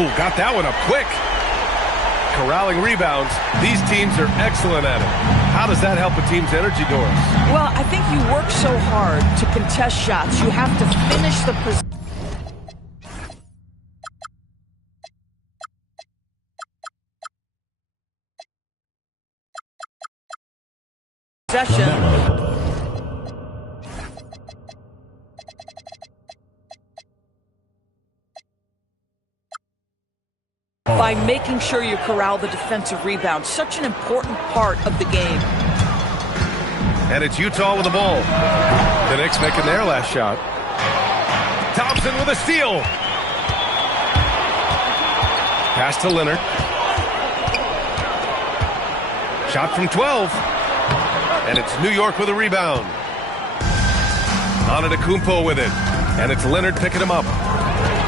Oh, got that one up quick. Corralling rebounds. These teams are excellent at it. How does that help a team's energy, Doris? Well, I think you work so hard to contest shots. You have to finish the possession. By making sure you corral the defensive rebound. Such an important part of the game. And it's Utah with the ball. The Knicks making their last shot. Thompson with a steal. Pass to Leonard. Shot from 12. And it's New York with a rebound. Antetokounmpo with it. And it's Leonard picking him up.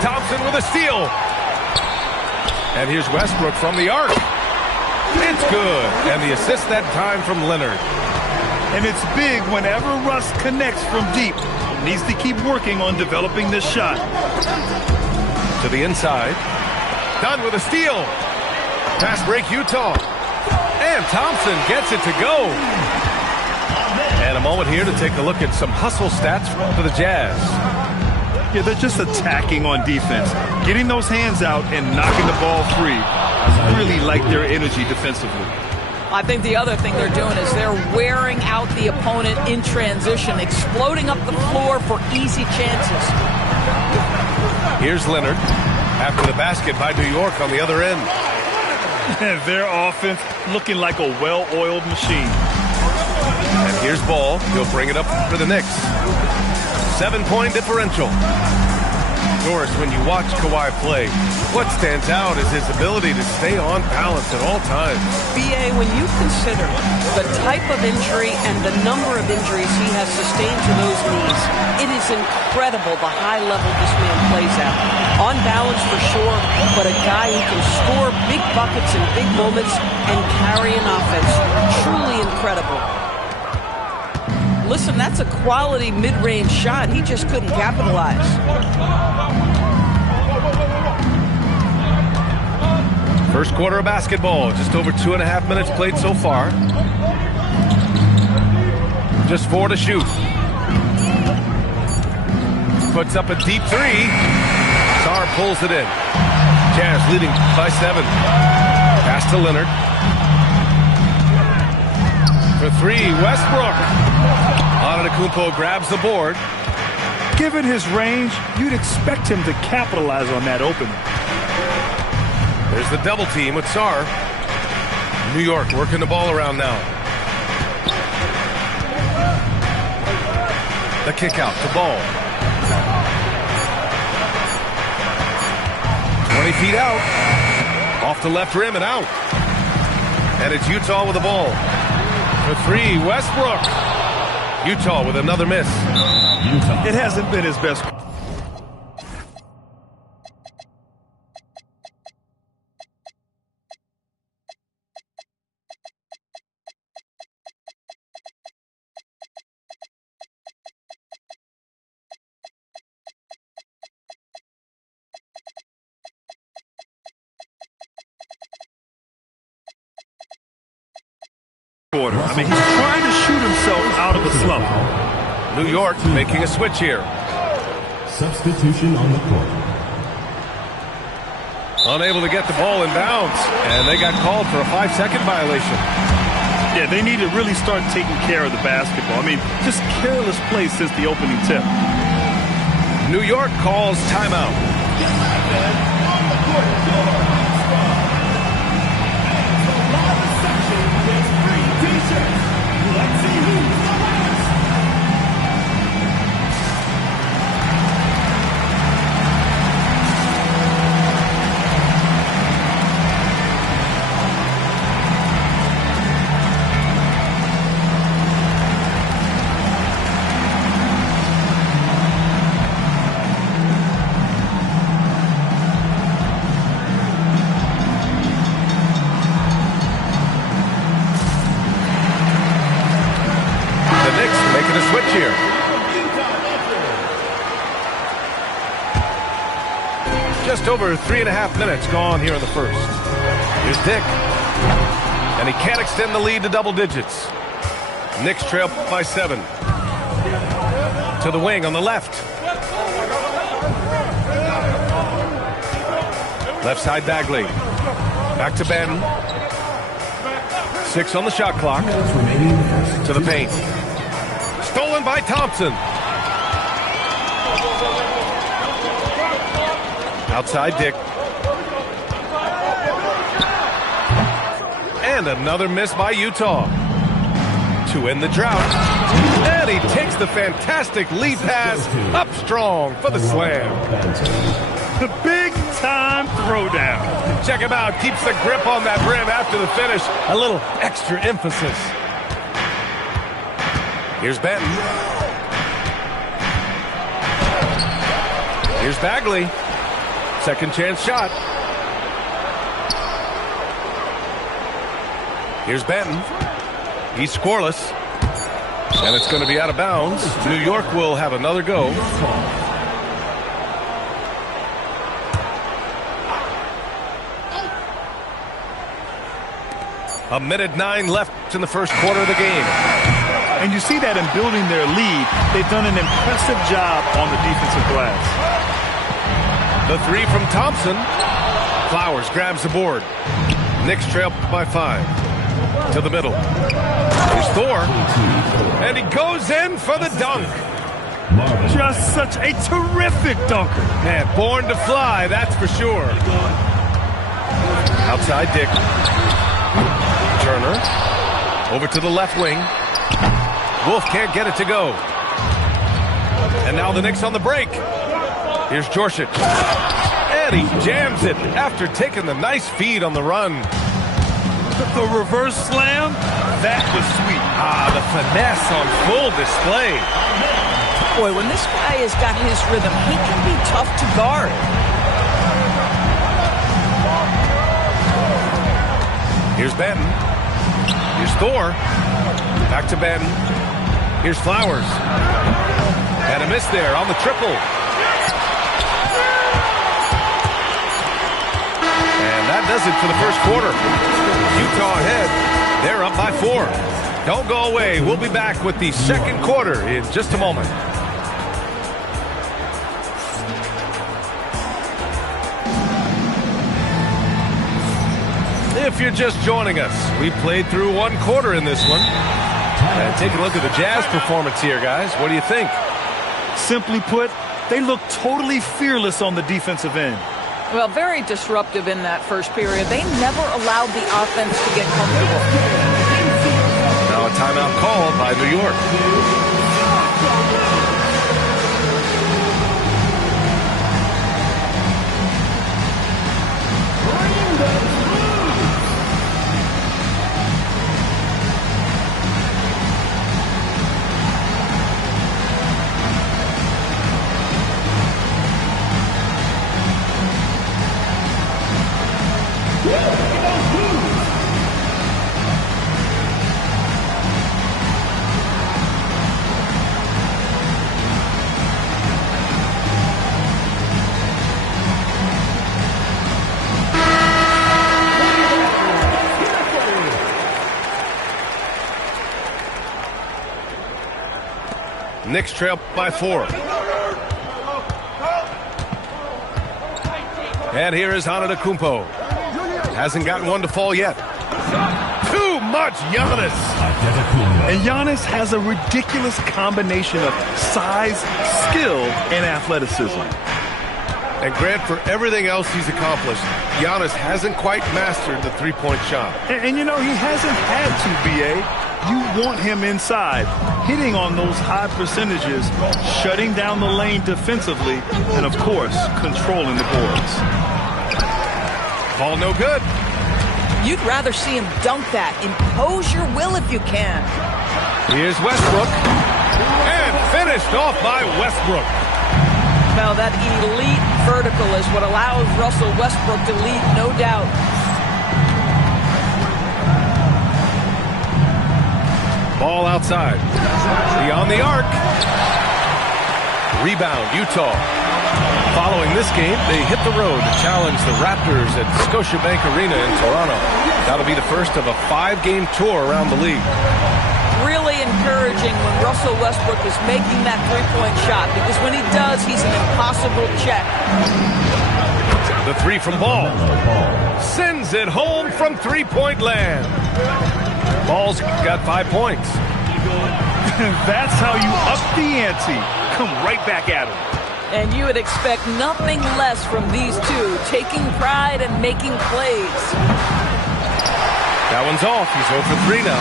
Thompson with a steal. And here's Westbrook from the arc. It's good. And the assist that time from Leonard. And it's big whenever Russ connects from deep. Needs to keep working on developing this shot. To the inside. Done with a steal. Pass break Utah. And Thompson gets it to go. And a moment here to take a look at some hustle stats for the Jazz. Yeah, they're just attacking on defense. Getting those hands out and knocking the ball free. I really like their energy defensively. I think the other thing they're doing is they're wearing out the opponent in transition, exploding up the floor for easy chances. Here's Leonard after the basket by New York on the other end. Their offense looking like a well-oiled machine. And here's Ball. He'll bring it up for the Knicks. 7-point differential. Doris, when you watch Kawhi play, what stands out is his ability to stay on balance at all times. B.A., when you consider the type of injury and the number of injuries he has sustained to those knees, it is incredible the high level this man plays at. On balance for sure, but a guy who can score big buckets in big moments and carry an offense. Truly incredible. Listen, that's a quality mid-range shot. He just couldn't capitalize. First quarter of basketball. Just over 2.5 minutes played so far. Just 4 to shoot. Puts up a deep three. Sarr pulls it in. Jazz leading by 7. Pass to Leonard. For 3, Westbrook. Antetokounmpo grabs the board. Given his range, you'd expect him to capitalize on that opening. There's the double team with Sarr. New York working the ball around now. The kick out to Ball. 20 feet out. Off the left rim and out. And it's Utah with the ball. For 3, Westbrook. Utah with another miss. It hasn't been his best. I mean, he's trying to shoot himself out of a slump. New York making a switch here. Substitution on the court. Unable to get the ball in bounds, and they got called for a 5-second violation. Yeah, they need to really start taking care of the basketball. I mean, just careless play since the opening tip. New York calls timeout. Just over 3.5 minutes gone here in the first. Here's Dick. And he can't extend the lead to double digits. Knicks trail by 7. To the wing on the left. Left side Bagley. Back to Ben. 6 on the shot clock. To the paint. Stolen by Thompson. Outside Dick. And another miss by Utah. To end the drought. And he takes the fantastic lead pass up strong for the slam. The big-time throwdown. Check him out. Keeps the grip on that rim after the finish. A little extra emphasis. Here's Benton. Here's Bagley. Second chance shot. Here's Benton. He's scoreless. And it's going to be out of bounds. New York will have another go. A minute 9 left in the first quarter of the game. And you see that in building their lead, they've done an impressive job on the defensive glass. The 3 from Thompson. Flowers grabs the board. Knicks trail by 5. To the middle. Here's Thor. And he goes in for the dunk. Just such a terrific dunker. Man, born to fly, that's for sure. Outside Dick. Turner. Over to the left wing. Wolf can't get it to go. And now the Knicks on the break. Here's Jorsic. And he jams it after taking the nice feed on the run. The reverse slam, that was sweet. Ah, the finesse on full display. Boy, when this guy has got his rhythm, he can be tough to guard. Here's Benton. Here's Thor. Back to Benton. Here's Flowers. And a miss there on the triple. And that does it for the first quarter. Utah ahead. They're up by 4. Don't go away. We'll be back with the second quarter in just a moment. If you're just joining us, we played through 1 quarter in this one. And take a look at the Jazz performance here, guys. What do you think? Simply put, they look totally fearless on the defensive end. Well, very disruptive in that first period. They never allowed the offense to get comfortable. Now a timeout called by New York. Knicks trail by 4. And here is Antetokounmpo. Hasn't gotten one to fall yet. Too much Giannis. And Giannis has a ridiculous combination of size, skill, and athleticism. And Grant, for everything else he's accomplished, Giannis hasn't quite mastered the three-point shot. And you know, he hasn't had to, B.A. You want him inside, hitting on those high percentages, shutting down the lane defensively, and, of course, controlling the boards. Ball no good. You'd rather see him dunk that. Impose your will if you can. Here's Westbrook. And finished off by Westbrook. Now, that elite vertical is what allows Russell Westbrook to lead, no doubt. Ball outside. Beyond the arc. Rebound, Utah. Following this game, they hit the road to challenge the Raptors at Scotiabank Arena in Toronto. That'll be the first of a 5-game tour around the league. Really encouraging when Russell Westbrook is making that three-point shot, because when he does, he's an impossible check. The three from Ball. Sends it home from three-point land. Ball's got 5 points. That's how you up the ante. Come right back at him. And you would expect nothing less from these two, taking pride and making plays. That one's off. He's 0 for 3 now.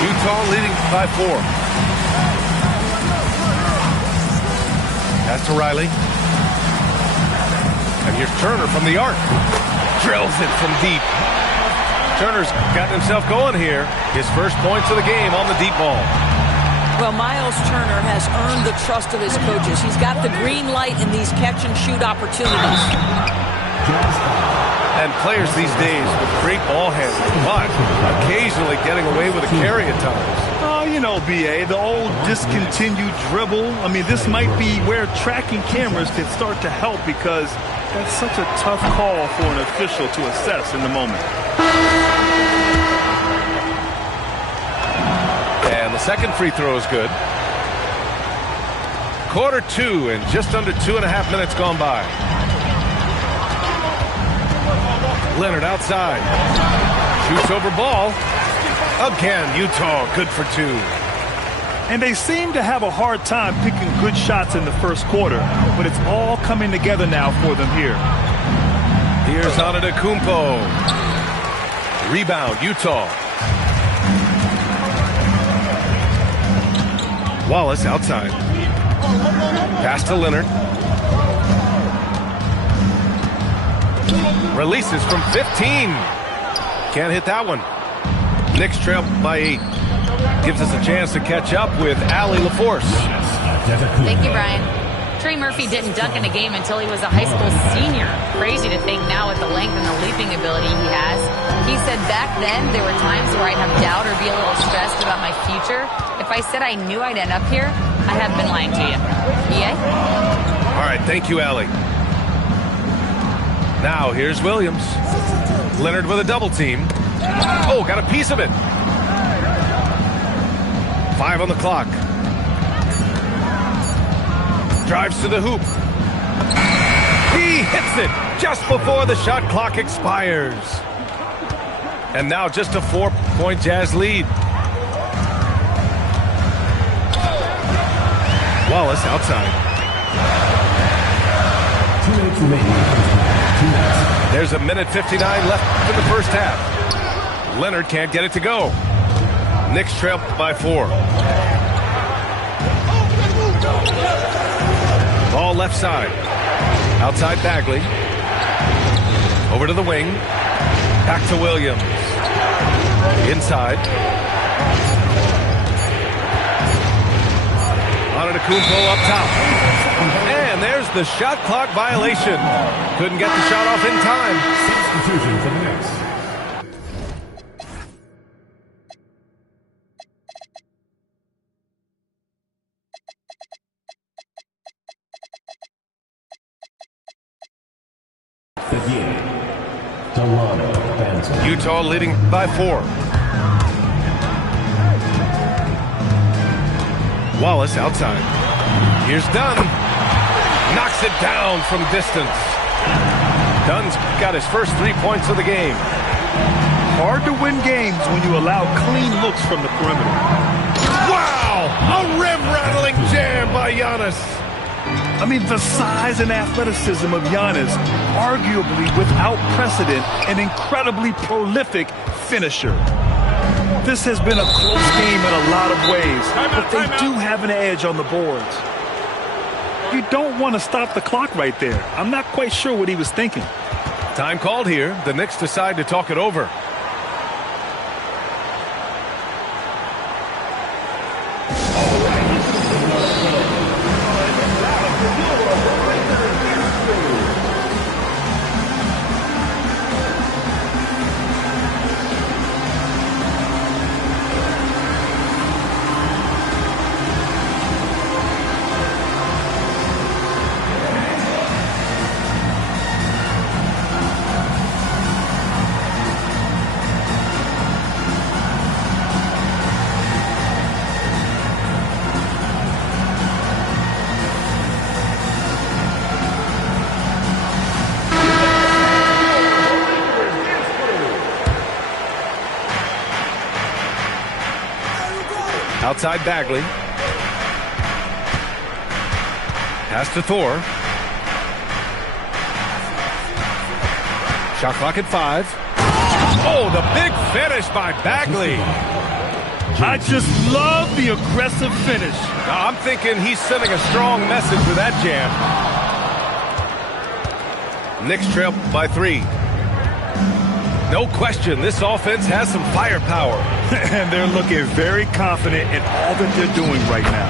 Utah leading by 4. Pass to Riley. And here's Turner from the arc. Drills it from deep. Turner's gotten himself going here. His first points of the game on the deep ball. Well, Miles Turner has earned the trust of his coaches. He's got the green light in these catch-and-shoot opportunities. And players these days with great ball handling, but occasionally getting away with a carry at times. Oh, you know, B.A., the old discontinued dribble. I mean, this might be where tracking cameras can start to help, because that's such a tough call for an official to assess in the moment. And the second free throw is good. Quarter 2 and just under 2.5 minutes gone by. Leonard outside. Shoots over Ball. Again, Utah good for 2. And they seem to have a hard time picking good shots in the first quarter, but it's all coming together now for them here. Here's Antetokounmpo. Rebound, Utah. Wallace outside. Pass to Leonard. Releases from 15. Can't hit that one. Knicks trail by 8. Gives us a chance to catch up with Allie LaForce. Thank you, Brian. Trey Murphy didn't dunk in a game until he was a high school senior. Crazy to think now with the length and the leaping ability he has. He said back then there were times where I'd have doubt or be a little stressed about my future. If I said I knew I'd end up here, I have been lying to you. Yeah? All right, thank you, Allie. Now here's Williams. Leonard with a double team. Oh, got a piece of it. 5 on the clock. Drives to the hoop. He hits it just before the shot clock expires. And now just a 4-point Jazz lead. Wallace outside. 2 minutes remaining. 2 minutes. There's a minute 59 left in the first half. Leonard can't get it to go. Knicks trail by 4. Ball left side. Outside Bagley. Over to the wing. Back to Williams. Inside. Antetokounmpo up top. And there's the shot clock violation. Couldn't get the shot off in time. Substitution for the Knicks. Utah leading by 4. Wallace outside. Here's Dunn. Knocks it down from distance. Dunn's got his first 3 points of the game. Hard to win games when you allow clean looks from the perimeter. Wow! A rim-rattling jam by Giannis. I mean, the size and athleticism of Giannis, arguably without precedent, an incredibly prolific finisher. This has been a close game in a lot of ways, but they do have an edge on the boards. You don't want to stop the clock right there. I'm not quite sure what he was thinking. Time called here. The Knicks decide to talk it over. Outside Bagley. Pass to Thor. Shot clock at 5. Oh, the big finish by Bagley. I just love the aggressive finish. Now, I'm thinking he's sending a strong message with that jam. Knicks trail by 3. No question, this offense has some firepower. And they're looking very confident in all that they're doing right now.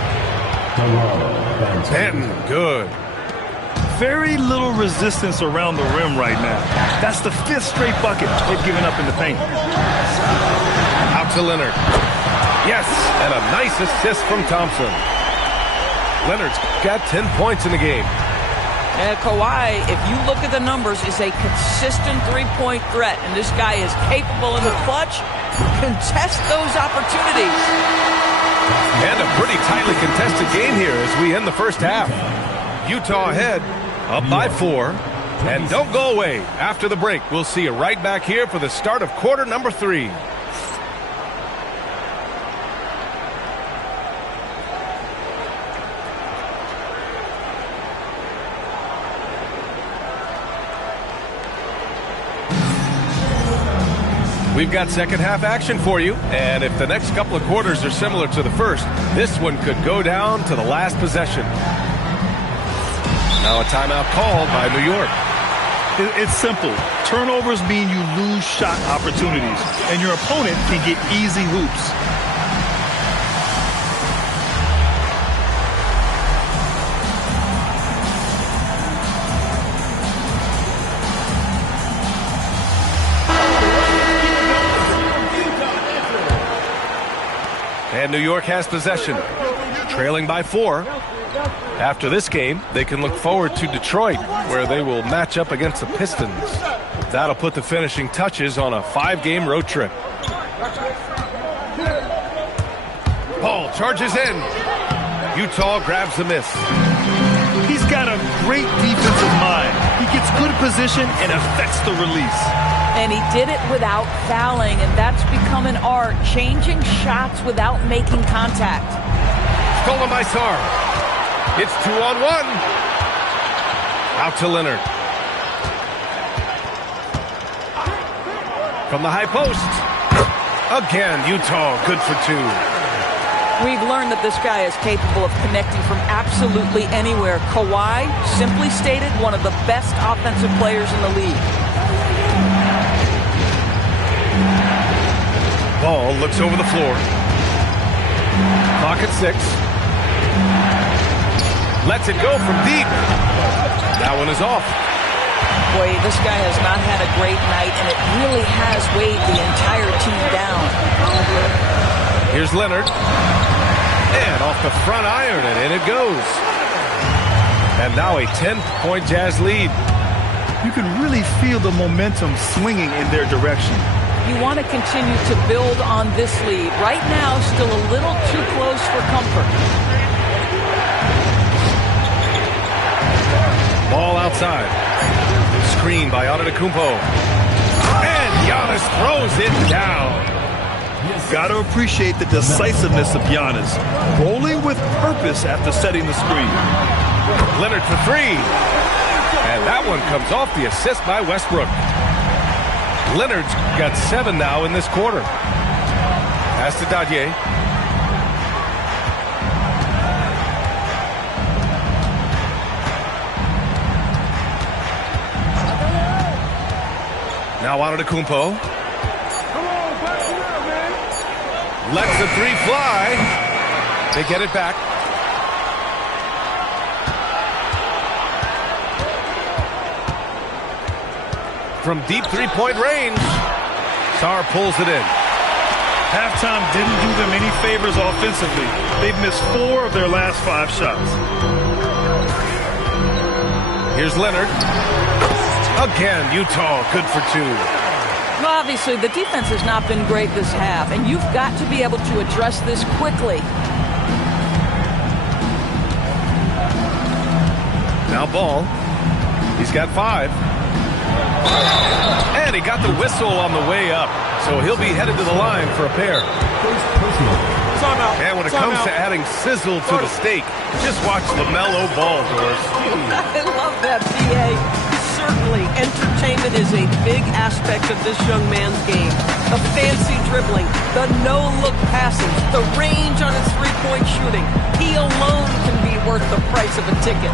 Benton, good. Very little resistance around the rim right now. That's the 5th straight bucket they've given up in the paint. Out to Leonard. Yes, and a nice assist from Thompson. Leonard's got 10 points in the game. Kawhi, if you look at the numbers, is a consistent three-point threat, and this guy is capable in the clutch. Contest those opportunities. And a pretty tightly contested game here as we end the first half. Utah ahead, up by 4. And don't go away. After the break, we'll see you right back here for the start of quarter number 3. We've got second half action for you, and if the next couple of quarters are similar to the first, this one could go down to the last possession. Now a timeout called by New York. It's simple. Turnovers mean you lose shot opportunities, and your opponent can get easy hoops. And New York has possession, trailing by 4. After this game, they can look forward to Detroit, where they will match up against the Pistons. That'll put the finishing touches on a 5-game road trip. Paul charges in. Utah grabs the miss. He's got a great defensive mind. He gets good position and affects the release. And he did it without fouling, and that's become an art, changing shots without making contact. Stolen by Sarr. It's 2-on-1. Out to Leonard. From the high post. Again, Utah good for 2. We've learned that this guy is capable of connecting from absolutely anywhere. Kawhi, simply stated, one of the best offensive players in the league. Ball looks over the floor. Clock at 6. Lets it go from deep. That one is off. Boy, this guy has not had a great night, and it really has weighed the entire team down. Here's Leonard. And off the front iron, and in it goes. And now a 10-point Jazz lead. You can really feel the momentum swinging in their direction. You want to continue to build on this lead. Right now, still a little too close for comfort. Ball outside. Screen by Antetokounmpo. And Giannis throws it down. Got to appreciate the decisiveness of Giannis. Rolling with purpose after setting the screen. Leonard for 3. And that one comes off the assist by Westbrook. Leonard's got 7 now in this quarter. Pass to Dadier. Now Antetokounmpo. Lets the 3 fly. They get it back. From deep 3-point range, Sarr pulls it in. Halftime didn't do them any favors offensively. They've missed 4 of their last 5 shots. Here's Leonard. Again, Utah good for 2. Well, obviously, the defense has not been great this half, and you've got to be able to address this quickly. Now Ball. He's got 5. And he got the whistle on the way up, so he'll be headed to the line for a pair. First personal. And when it comes to adding sizzle to the steak, just watch LaMelo Ball, Doris. I love that, B.A. Certainly, entertainment is a big aspect of this young man's game. The fancy dribbling, the no-look passes, the range on his three-point shooting. He alone can be worth the price of a ticket.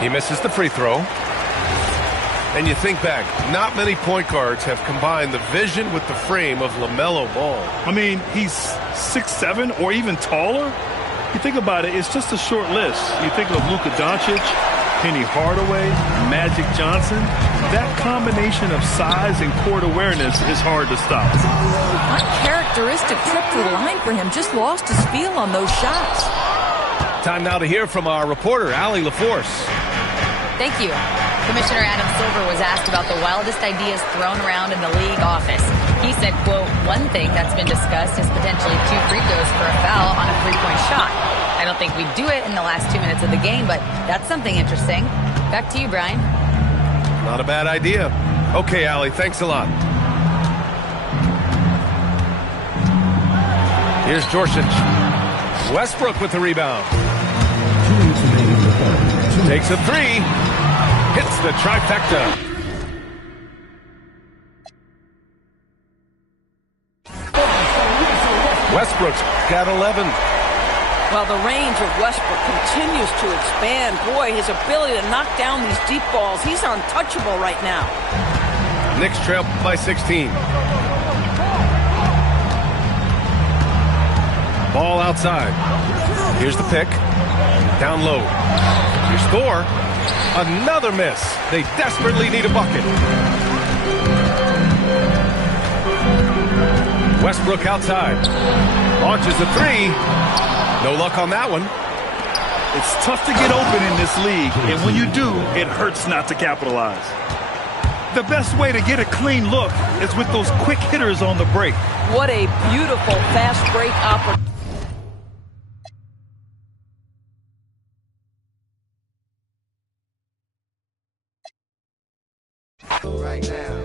He misses the free throw. And you think back, not many point guards have combined the vision with the frame of LaMelo Ball. I mean, he's 6'7" or even taller. You think about it, it's just a short list. You think of Luka Doncic, Penny Hardaway, Magic Johnson. That combination of size and court awareness is hard to stop. Uncharacteristic trip to the line for him. Just lost his feel on those shots. Time now to hear from our reporter, Allie LaForce. Thank you. Commissioner Adam Silver was asked about the wildest ideas thrown around in the league office. He said, quote, one thing that's been discussed is potentially 2 free throws for a foul on a three-point shot. I don't think we'd do it in the last 2 minutes of the game, but that's something interesting. Back to you, Brian. Not a bad idea. Okay, Allie, thanks a lot. Here's Jorsic. Westbrook with the rebound. 2 minutes remaining in the third. Takes a three. Hits the trifecta. Westbrook's got 11. Well, the range of Westbrook continues to expand. Boy, his ability to knock down these deep balls, he's untouchable right now. Knicks trail by 16. Ball outside. Here's the pick. Down low. Here's Thor. Another miss. They desperately need a bucket. Westbrook outside. Launches a three. No luck on that one. It's tough to get open in this league, and when you do, it hurts not to capitalize. The best way to get a clean look is with those quick hitters on the break. What a beautiful fast break opportunity. Right now.